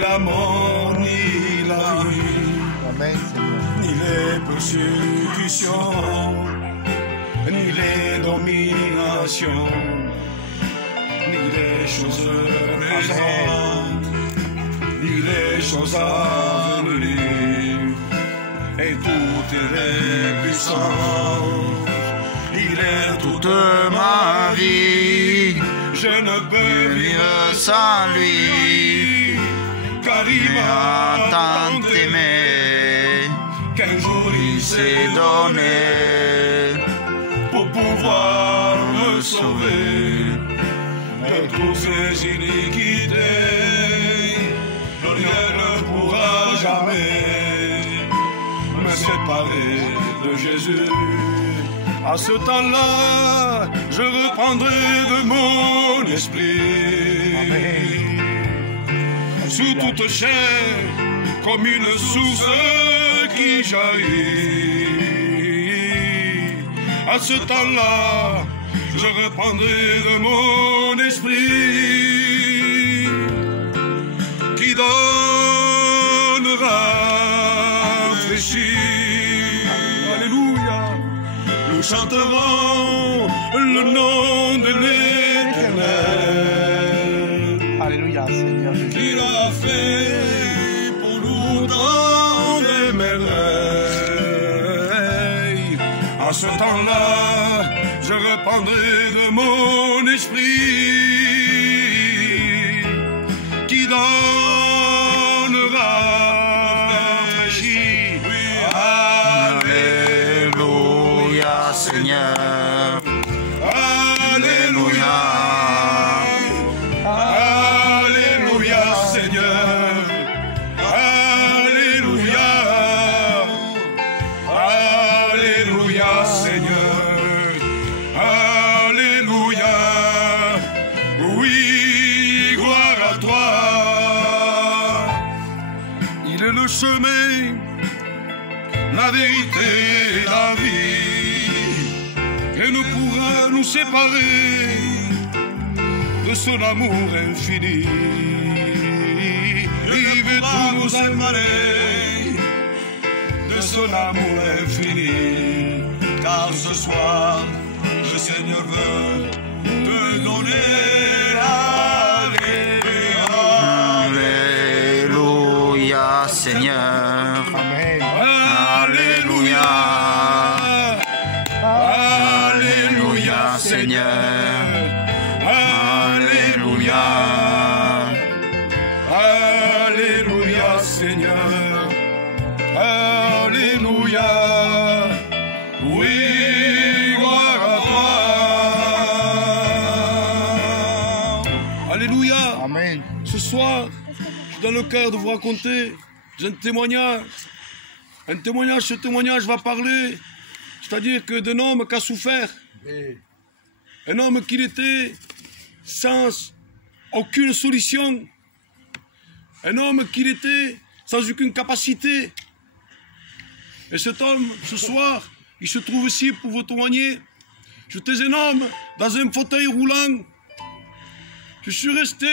la mort, ni la vie, Amen, Seigneur. ni les persécutions, ni les dominations, ni les choses présentes, ni les choses à venir, et toutes les puissances. Il est toute ma vie, je ne peux vivre sans lui, car il m'a tant aimé, qu'un jour il s'est donné pour pouvoir me sauver de toutes ces iniquités. Rien ne pourra jamais me séparer de Jésus. À ce temps-là, je reprendrai de mon esprit. Amen. Sous toute chair, comme une source qui jaillit. À ce temps-là, je reprendrai de mon esprit qui donnera fraîchir. Alléluia. Nous chanterons le nom de l'Éternel. Alléluia, Seigneur Jésus. Qu'il a fait pour nous dans des merveilles. À ce temps-là, je reprendrai de mon esprit qui donnera fraîchir. Alléluia, Seigneur. Alléluia. Alléluia, Seigneur. Alléluia. Alléluia, Seigneur. Alléluia. Oui, gloire à toi. Il est le chemin, la vérité et la vie. Et ne pourra nous séparer de son amour infini. Il veut tout nous émaner de son amour infini. Car ce soir, le Seigneur veut te donner Alléluia, Seigneur. Amen. Alléluia. Alléluia, Seigneur. Alléluia. Alléluia, Seigneur. Alléluia. Oui, gloire à toi. Alléluia. Amen. Ce soir, je suis dans le cœur de vous raconter, j'ai un témoignage. Un témoignage, ce témoignage va parler, c'est-à-dire que d'un homme qui a souffert, un homme qui était sans aucune solution, un homme qui était sans aucune capacité. Et cet homme, ce soir, il se trouve ici pour vous témoigner. J'étais un homme dans un fauteuil roulant. Je suis resté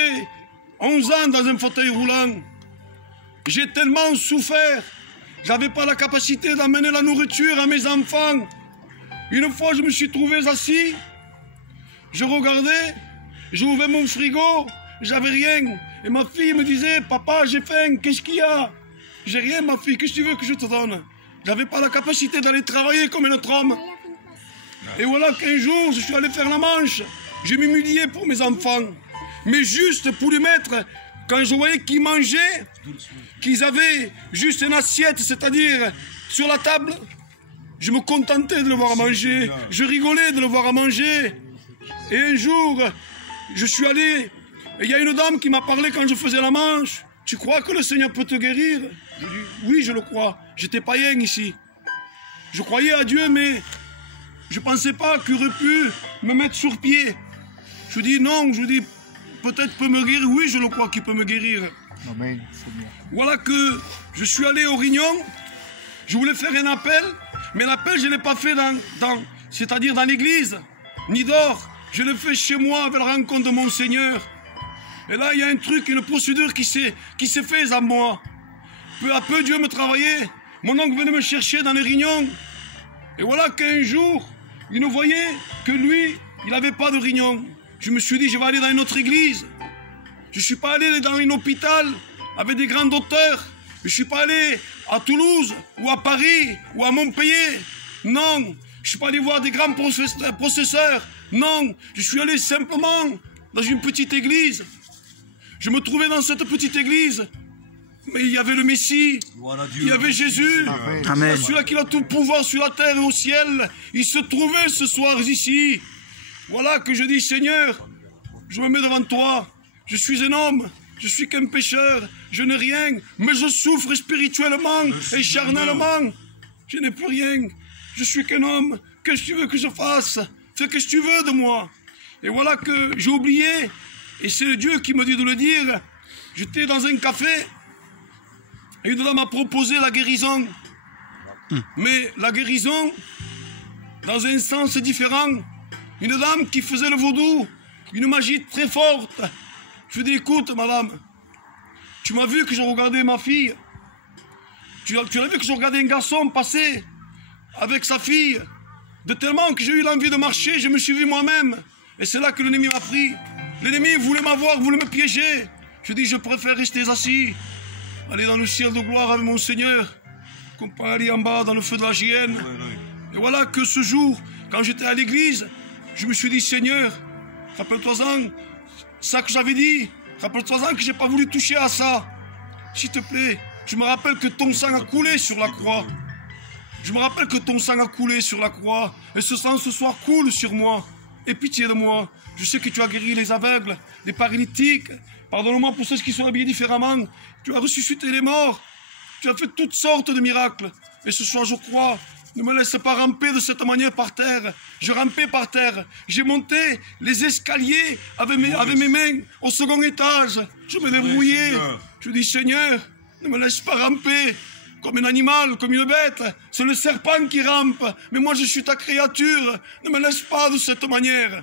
11 ans dans un fauteuil roulant. J'ai tellement souffert. J'avais pas la capacité d'amener la nourriture à mes enfants. Une fois, je me suis trouvé assis. Je regardais. J'ai ouvert mon frigo. J'avais rien. Et ma fille me disait, papa, j'ai faim. Qu'est-ce qu'il y a? J'ai rien, ma fille. Qu'est-ce que tu veux que je te donne? J'avais pas la capacité d'aller travailler comme un autre homme. Et voilà qu'un jour, je suis allé faire la manche. Je m'humiliais pour mes enfants. Mais juste pour les mettre, quand je voyais qu'ils mangeaient, qu'ils avaient juste une assiette, c'est-à-dire sur la table, je me contentais de le voir à manger. Je rigolais de le voir à manger. Et un jour, je suis allé, et il y a une dame qui m'a parlé quand je faisais la manche. Tu crois que le Seigneur peut te guérir? Je dis, oui, je le crois. J'étais païen ici. Je croyais à Dieu, mais je ne pensais pas qu'il aurait pu me mettre sur pied. Je dis non, je dis, peut-être peut me guérir. Oui, je le crois qu'il peut me guérir. Amen, Seigneur. Voilà que je suis allé au Rignon. Je voulais faire un appel, mais l'appel, je ne l'ai pas fait c'est-à-dire dans l'église, ni dehors. Je l'ai fait chez moi avec la rencontre de mon Seigneur. Et là, il y a un truc, une procédure qui s'est faite à moi. Peu à peu, Dieu me travaillait. Mon oncle venait me chercher dans les réunions. Et voilà qu'un jour, il ne voyait que lui, il n'avait pas de réunion. Je me suis dit, je vais aller dans une autre église. Je ne suis pas allé dans un hôpital avec des grands docteurs. Je ne suis pas allé à Toulouse ou à Paris ou à Montpellier. Non, je ne suis pas allé voir des grands professeurs. Non, je suis allé simplement dans une petite église. Je me trouvais dans cette petite église. Mais il y avait le Messie, il y avait Jésus, Amen. celui-là qui a tout pouvoir sur la terre et au ciel. Il se trouvait ce soir ici. Voilà que je dis, Seigneur, je me mets devant toi. Je suis un homme, je suis qu'un pécheur, je n'ai rien, mais je souffre spirituellement et charnellement. Je n'ai plus rien, je suis qu'un homme. Qu'est-ce que tu veux que je fasse? Fais ce que tu veux de moi. Et voilà que j'ai oublié, et c'est le Dieu qui me dit de le dire. J'étais dans un café, et une dame m'a proposé la guérison. Mais la guérison, dans un sens différent. Une dame qui faisait le vaudou, une magie très forte. Je lui ai dit, écoute, madame, tu m'as vu que je regardais ma fille. Tu as vu que je regardais un garçon passer avec sa fille. De tellement que j'ai eu l'envie de marcher, je me suis vu moi-même. Et c'est là que l'ennemi m'a pris. L'ennemi voulait m'avoir, voulait me piéger. Je dis, je préfère rester assis, aller dans le ciel de gloire avec mon Seigneur, qu'on pas aller en bas dans le feu de la géhenne. Et voilà que ce jour, quand j'étais à l'église, je me suis dit, Seigneur, rappelle-toi-en, ça que j'avais dit, rappelle-toi-en que je n'ai pas voulu toucher à ça. S'il te plaît, je me rappelle que ton sang a coulé sur la croix. Je me rappelle que ton sang a coulé sur la croix. Et ce sang ce soir coule sur moi. Aie pitié de moi. Je sais que tu as guéri les aveugles, les paralytiques. Pardonne-moi pour ceux qui sont habillés différemment. Tu as ressuscité les morts. Tu as fait toutes sortes de miracles. Et ce soir, je crois, ne me laisse pas ramper de cette manière par terre. Je rampais par terre. J'ai monté les escaliers avec mes mains au second étage. Je me débrouillais. Je dis, Seigneur, ne me laisse pas ramper comme un animal, comme une bête. C'est le serpent qui rampe. Mais moi, je suis ta créature. Ne me laisse pas de cette manière.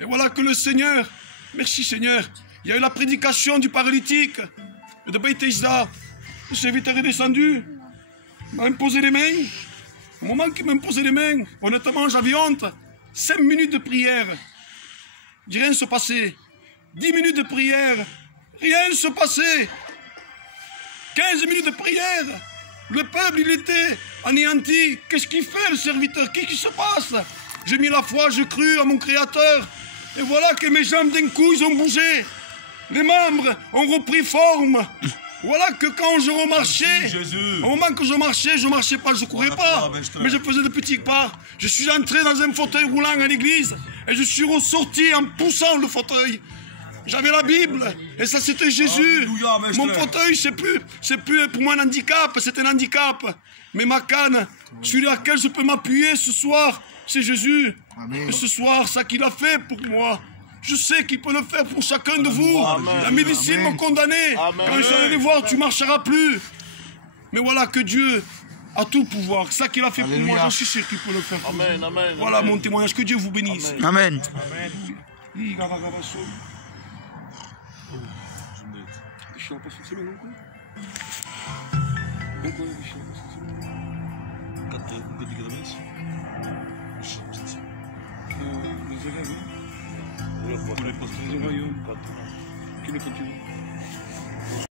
Et voilà que le Seigneur, merci Seigneur, il y a eu la prédication du paralytique de Beit Isda. Le serviteur est descendu, m'a imposé les mains. Au moment qu'il m'a imposé les mains, honnêtement, j'avais honte. 5 minutes de prière, rien ne se passait. 10 minutes de prière, rien ne se passait. 15 minutes de prière, le peuple, il était anéanti. Qu'est-ce qu'il fait, le serviteur? Qu'est-ce qui se passe? J'ai mis la foi, j'ai cru à mon Créateur. Et voilà que mes jambes d'un coup, ils ont bougé. Les membres ont repris forme. Voilà que quand je remarchais, au moment que je marchais pas, je courais pas, mais je faisais de petits pas. Je suis entré dans un fauteuil roulant à l'église et je suis ressorti en poussant le fauteuil. J'avais la Bible et ça c'était Jésus. Mon fauteuil, c'est plus pour moi un handicap, c'est un handicap. Mais ma canne, sur laquelle je peux m'appuyer ce soir, c'est Jésus. Amen. Et ce soir, ça qu'il a fait pour moi, je sais qu'il peut le faire pour chacun de vous. Amen. La médecine m'a condamné. Amen. Quand j'allais les voir, tu ne marcheras plus. Mais voilà que Dieu a tout pouvoir. Ça qu'il a fait Alléluia. Pour moi, je suis sûr qu'il peut le faire pour vous. Amen. Voilà mon témoignage. Que Dieu vous bénisse. Amen. Les élèves, les royaumes, qui le continuent.